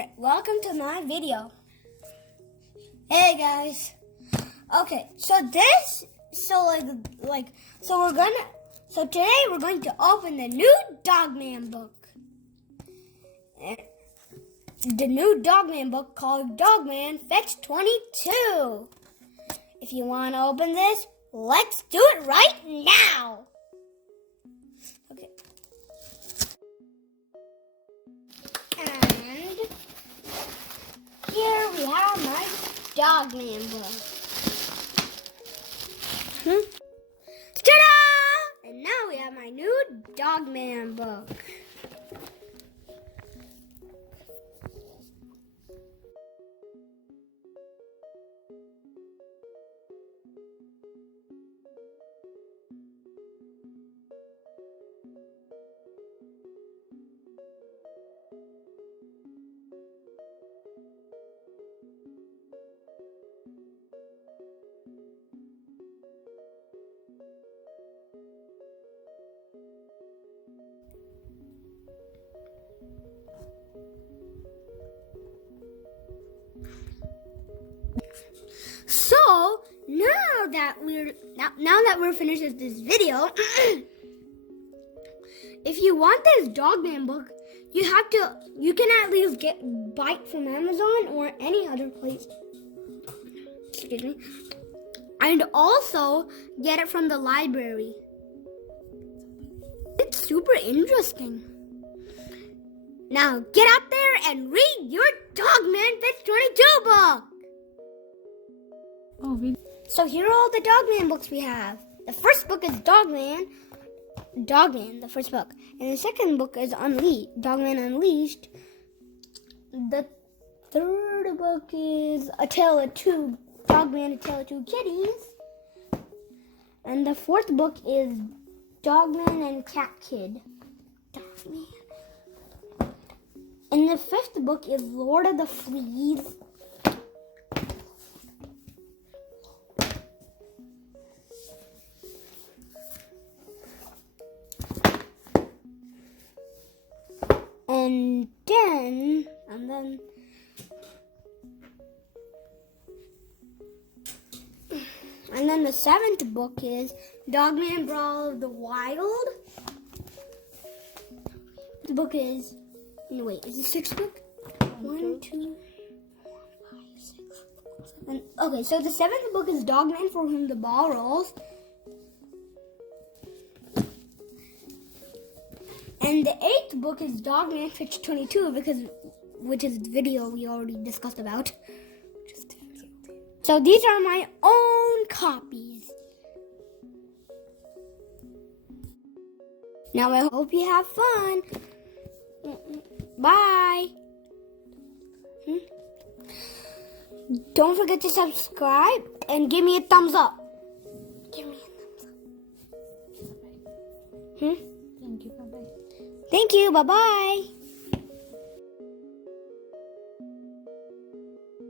Hi, welcome to my video. Hey guys. Okay, so today we're going to open the new Dogman book. The new Dogman book called Dogman Fetch 22. If you want to open this, let's do it right now. Okay. And here we have my Dogman book. Ta-da! And now we have my new Dogman book. So now that we're finished with this video, if you want this Dogman book, you can at least buy it from Amazon or any other place. Excuse me. And also get it from the library. It's super interesting. Now get out there and read your Dogman Fetch 22 book. So here are all the Dogman books we have. The first book is Dogman, the first book. And the second book is Dogman Unleashed. The third book is Dogman, A Tale of Two Kitties. And the fourth book is Dogman and Cat Kid. Dogman. And the fifth book is Lord of the Fleas. And then the seventh book is Dogman Brawl of the Wild. The book is, is the sixth book? 1, 2, 4, 5, 6, 7. Okay, so the seventh book is Dogman For Whom the Ball Rolls. And the eighth book is Dogman Fetch 22, which is the video we already discussed about. So these are my own copies. Now I hope you have fun. Bye. Don't forget to subscribe and give me a thumbs up. Give me a thumbs up. Thank you. Bye-bye. Thank you. Bye-bye.